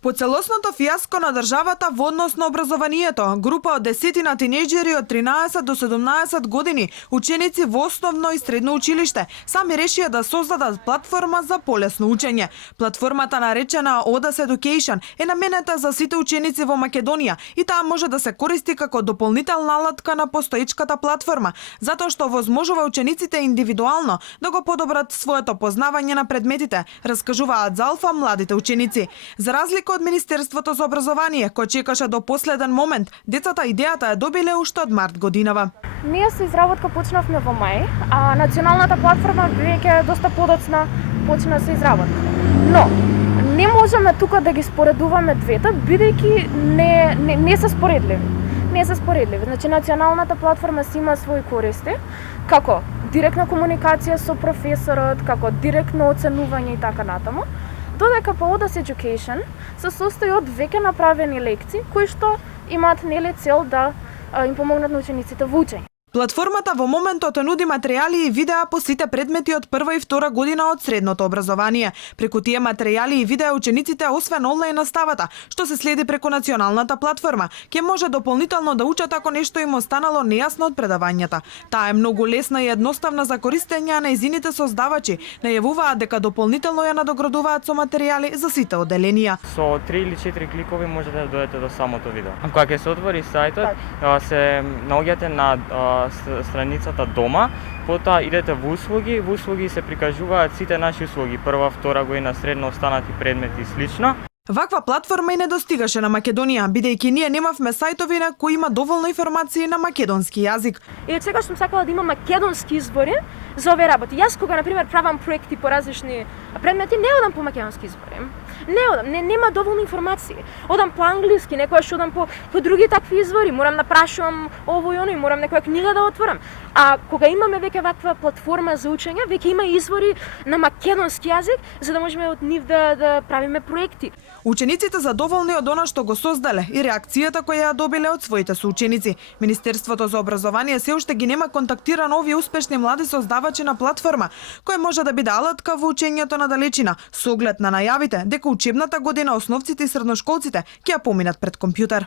По целосното фијаско на државата во однос на образованието, група од 10 тинејџери од 13 до 17 години, ученици во основно и средно училиште, сами решија да создадат платформа за полесно учење. Платформата наречена Odas Education е наменета за сите ученици во Македонија и таа може да се користи како дополнителна алатка на постоечката платформа, затоа што возможува учениците индивидуално да го подобрат своето познавање на предметите, раскажуваат за Алфа младите ученици. За разлика од Министерството за образование, кој чекаше до последен момент, децата идејата ја добиле уште од март годинава. Ние со изработка почнавме во мај, а националната платформа веќе доста подоцна почна со изработка. Но не можеме тука да ги споредуваме двете, бидејќи не се споредливи. Не се споредливи. Значи националната платформа си има своји користи, како директна комуникација со професорот, како директно оценување и така натаму. Додека по Odas Education се состои од веќе направени лекции кои што имаат цел да им помогнат на учениците во учење. Платформата во моментот нуди материјали и видеа по сите предмети од прва и втора година од средното образование. Преку тие материјали и видеа учениците, освен онлајн наставата, што се следи преку националната платформа, ќе може дополнително да учат ако нешто им останало нејасно од предавањата. Таа е многу лесна и едноставна за користење, а нејзините создавачи најавуваат дека дополнително ја надоградуваат со материјали за сите оделенија. Со 3 или 4 кликови можете да дојдете до самото видео. Кога ќе се отвори сајтот, се наоѓате на страницата дома, потоа идете во услуги се прикажуваат сите наши услуги, прва, втора година, средно останати предмети и слично. Ваква платформа и не достигаше на Македонија, бидејќи ние немавме сајтови на кои има доволно информации на македонски јазик. И од сега сум сакала да има македонски извори за овие работи. Јас кога на пример правам проекти по различни предмети, не одам по македонски извори. Не одам, нема доволно информации. Одам по англиски, некогаш одам по други такви извори, морам да прашувам ово и оно и морам некоја книга да отворам. А кога имаме веќе ваква платформа за учење, веќе има извори на македонски јазик за да можеме од нив да правиме проекти. Учениците задоволни од она што го создале и реакцијата која ја добиле од своите соученици. Министерството за образование се уште ги нема контактирано овие успешни млади создавачи на платформа, која може да биде алатка во учењето на далечина, со оглед на најавите дека учебната година основците и средношколците ќе ја поминат пред компјутер.